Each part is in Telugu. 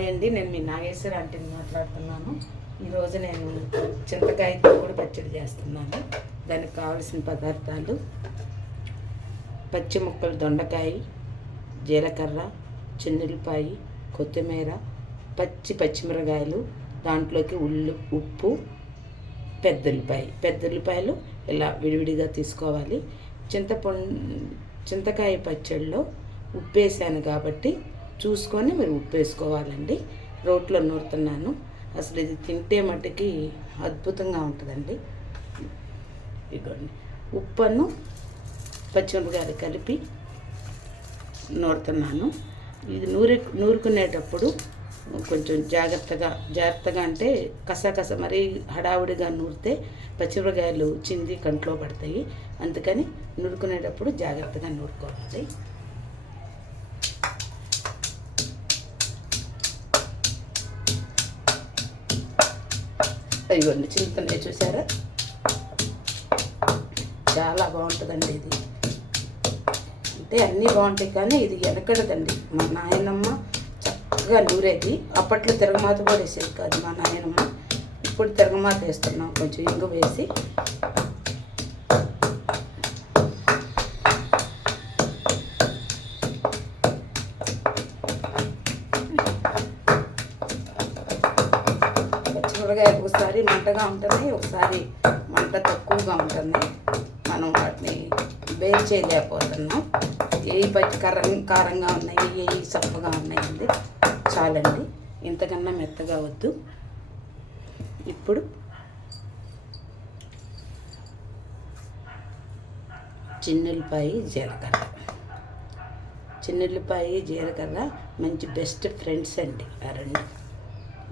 హాయ్ అండి, నేను మీ నాగేశ్వర ఆంటీని మాట్లాడుతున్నాను. ఈరోజు నేను చింతకాయతో కూడా పచ్చడి చేస్తున్నాను. దానికి కావలసిన పదార్థాలు: పచ్చి ముక్కలు దొండకాయ, జీలకర్ర, చిన్నులపాయ, కొత్తిమీర, పచ్చిమిరకాయలు, దాంట్లోకి ఉప్పు, పెద్దల్లిపాయలు ఇలా విడివిడిగా తీసుకోవాలి. చింతకాయ పచ్చడిలో ఉప్పు వేసాను కాబట్టి చూసుకొని మీరు ఉప్పు వేసుకోవాలండి. రోట్లో నూరుతున్నాను. అసలు ఇది తింటే మట్టుకి అద్భుతంగా ఉంటుందండి. ఇదిగోండి, ఉప్పును పచ్చిమిరపకాయలు కలిపి నూరుతున్నాను. ఇది నూరుకునేటప్పుడు కొంచెం జాగ్రత్తగా అంటే కసకస మరీ హడావుడిగా నూరితే పచ్చిమిరపకాయలు చింది కంట్లో పడతాయి. అందుకని నూరుకునేటప్పుడు జాగ్రత్తగా నూరుకోవాలి. ఇదిగోండి, చింతనే చూసారా, చాలా బాగుంటుందండి. ఇది అంటే అన్నీ బాగుంటాయి కానీ ఇది వెనకడదండి. మా నాయనమ్మ చక్కగా నూరేది. అప్పట్లో తిరగమాత కూడా వేసేది కాదు మా నాయనమ్మ. ఇప్పుడు తిరగమాత వేస్తున్నాం, కొంచెం ఇంగు వేసి. పచ్చిమిరపకాయలు ఒకసారి మంటగా ఉంటుంది, ఒకసారి మంట తక్కువగా ఉంటుంది. మనం వాటిని వేరు చేయలేకపోతున్నాం. ఏ పచ్చి కారంగా ఉన్నాయి, ఏ సప్పగా ఉన్నాయండి. చాలండి, ఇంతకన్నా మెత్తగా వద్దు. ఇప్పుడు చిన్నులపాయ, జీలకర్ర మంచి బెస్ట్ ఫ్రెండ్స్ అండి. ఆ రెండు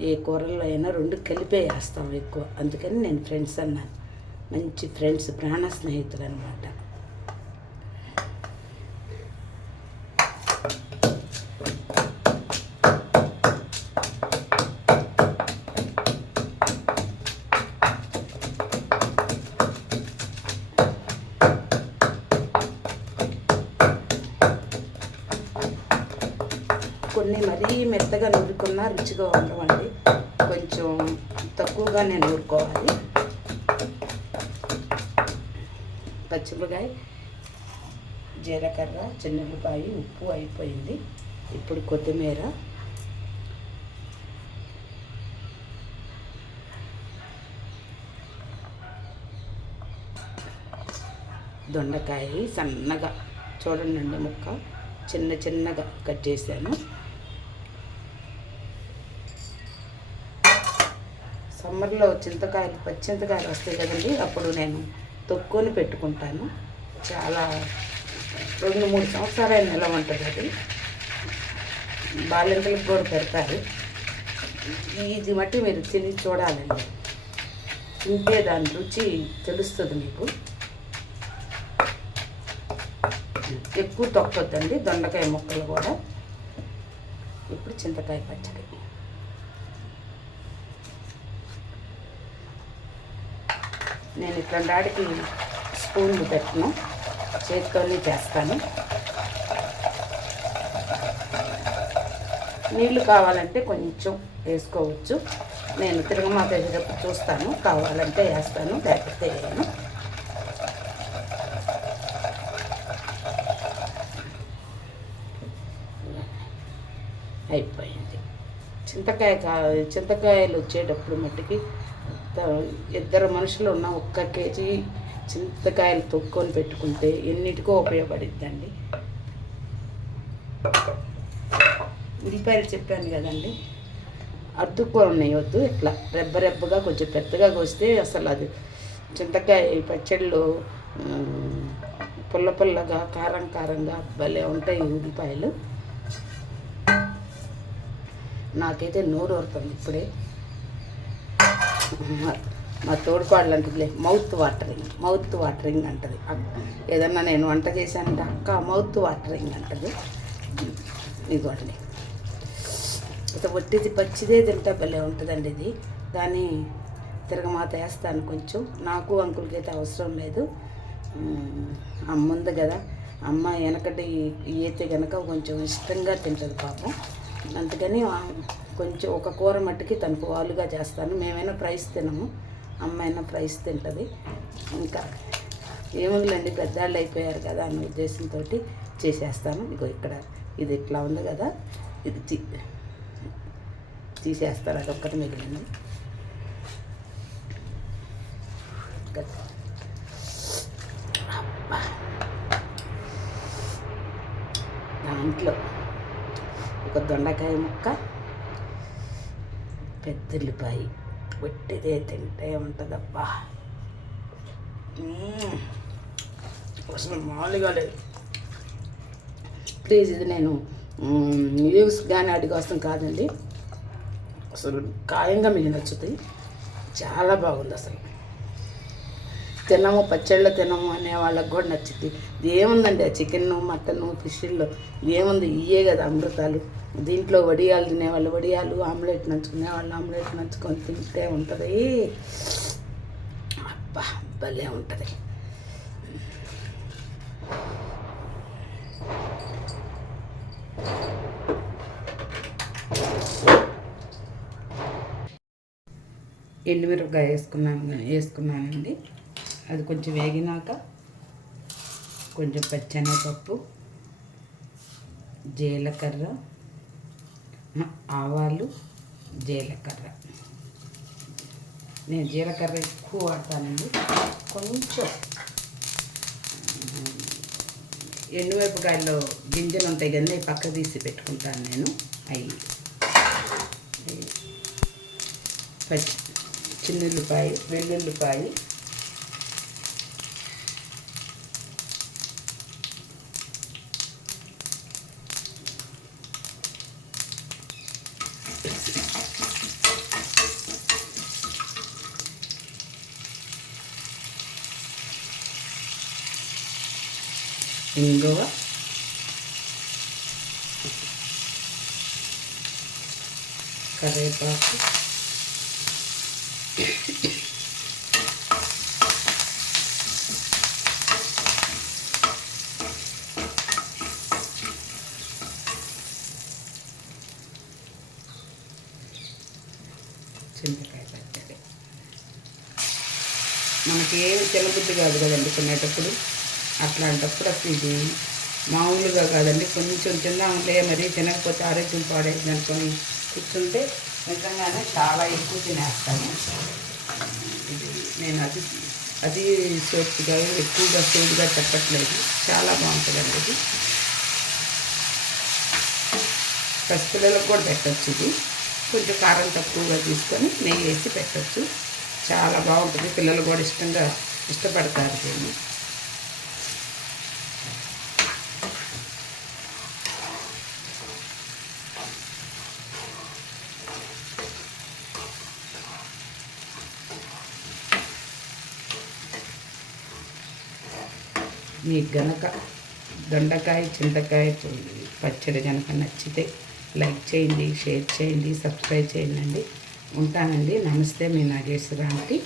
ఏ కూరల్లో అయినా రెండు కలిపే వేస్తాం ఎక్కువ. అందుకని నేను ఫ్రెండ్స్ అన్నాను. మంచి ఫ్రెండ్స్, ప్రాణ స్నేహితులు అన్నమాట. కొన్ని మరీ మెత్తగా నూరుకున్నా రుచిగా ఉండవండి. కొంచెం తక్కువగానే నూరుకోవాలి. పచ్చిమిరపకాయ, జీలకర్ర, చిన్నులపాయ, ఉప్పు అయిపోయింది. ఇప్పుడు కొత్తిమీర, దొండకాయ సన్నగా చూడండి, ముక్క చిన్నగా కట్ చేశాను. సమ్మర్లో పచ్చింతకాయలు వస్తాయి కదండి, అప్పుడు నేను తొక్కుని పెట్టుకుంటాను. చాలా 2-3 సంవత్సరాలు నిలవ ఉంటుంది. అది బాలింతలకు కూడా పెడతారు. ఇది మట్టి మీరు తిని చూడాలండి, తింటే దాని రుచి తెలుస్తుంది మీకు. ఎక్కువ తొక్కొద్దండి దొండకాయ ముక్కలు కూడా. ఇప్పుడు చింతకాయ పచ్చడి. నేను ఇట్లాంటి వాటికి స్పూన్లు పెట్టను, చేతితోనే చేస్తాను. నీళ్ళు కావాలంటే కొంచెం వేసుకోవచ్చు. నేను తిరగమాత వేసేటప్పుడు చూస్తాను, కావాలంటే వేస్తాను, లేకపోతే వేయను. అయిపోయింది. చింతకాయలు వచ్చేటప్పుడు మట్టికి 2 మనుషులు ఉన్న 1 కేజీ చింతకాయలు తొక్కొని పెట్టుకుంటే ఎన్నిటికో ఉపయోగపడిద్దండి. ఉల్లిపాయలు చెప్పాను కదండి, అద్దుకొని వద్దు, ఇట్లా రెబ్బగా కొంచెం పెద్దగా కోస్తే అసలు అది చింతకాయ పచ్చళ్ళు పుల్లగా కారంగా భలే ఉంటాయి ఉల్లిపాయలు. నాకైతే నోరు ఊరుతుంది ఇప్పుడే. మా తోడుకోడలు అంటుందిలే, మౌత్ వాటరింగ్ అంటది. ఏదన్నా నేను వంట చేశానంటే అక్క మౌత్ వాటరింగ్ అంటది. ఇదిగోండి, ఇక ఒట్టిది పచ్చిదే తింటే భలే ఉంటుందండి ఇది. కానీ తిరగమాత వేస్తాను కొంచెం. నాకు అంకుల్కి అయితే అవసరం లేదు. అమ్మ ఉంది కదా, అమ్మ వెనకటి అయితే కనుక కొంచెం ఇష్టంగా తింటుంది పాపం. అందుకని కొంచెం ఒక కూర మట్టుకి తనకు వాలుగా చేస్తాను. మేమైనా ఫ్రైస్ తినము, అమ్మాయినా ఫ్రైస్ తింటుంది. ఇంకా ఏముందిలేండి, పెద్దవాళ్ళు అయిపోయారు కదా అన్న ఉద్దేశంతో చేసేస్తాను. ఇగో ఇక్కడ ఇది ఇట్లా ఉంది కదా, ఇది తీసేస్తారు, అదొక్కటి మిగిలింది. దాంట్లో ఒక దొండకాయ ముక్క, పెద్దల్లిపాయి వట్టిదే తింటే ఉంటుందబ్బా, అసలు మామూలుగా లేదు. ప్లీజ్, ఇది నేను వ్యూస్ కానీ వాటి కోసం కాదండి, అసలు ఖాయంగా మీకు నచ్చుతాయి. చాలా బాగుంది అసలు. తినము, పచ్చళ్ళు తినము అనే వాళ్ళకి కూడా నచ్చుద్ది. ఇది ఏముందండి, ఆ చికెన్, మటన్, ఫిష్లో ఏముంది, ఇవే కదా అమృతాలు. దీంట్లో వడియాలు తినేవాళ్ళు వడియాలు, ఆమ్లెట్ నంచుకునే వాళ్ళు ఆమ్లెట్ నంచుకొని తింటే ఉంటుంది. అబ్బా, భలే ఉంటుంది. ఎండుమిరపకాయ వేసుకున్నానండి. అది కొంచెం వేగినాక కొంచెం పచ్చెనగపప్పు, జీలకర్ర, ఆవాలు, జీలకర్ర. నేను జీలకర్ర ఎక్కువ వాడతానండి. కొంచెం ఎండుమిరపకాయల్లో గింజలు ఉంటాయి కదా, పక్క తీసి పెట్టుకుంటాను నేను. అవి చిన్నుల్లిపాయ, వెల్లుల్లిపాయ, ఇంగువ, కరివేపాకు, చింతకాయ పచ్చడి. మనకి ఏమి తినబుద్ధి కాదు కదండి కొనేటప్పుడు, అట్లాంటప్పుడు అసలు ఇది మామూలుగా కాదండి, కొంచెం తిందామంటే మరీ తినకపోతే ఆరోగ్యం పాడైంది అనుకొని కూర్చుంటే నిజంగానే చాలా ఎక్కువ తినేస్తాను. ఇది నేను అది సోపుగా ఎక్కువగా సూదుగా చెప్పట్లేదు, చాలా బాగుంటుందండి ఇది. పసిపిల్లలకు కూడా పెట్టచ్చు. ఇది కొంచెం కారం తక్కువగా తీసుకొని నెయ్యి వేసి పెట్టచ్చు, చాలా బాగుంటుంది. పిల్లలు కూడా ఇష్టపడతారు దీన్ని. మీకు గనక దొండకాయ చింతకాయ పచ్చడి కనుక నచ్చితే లైక్ చేయండి, షేర్ చేయండి, సబ్స్క్రైబ్ చేయండి. ఉంటానండి. నమస్తే, మీ నాగేశ్వర ఆంటీ.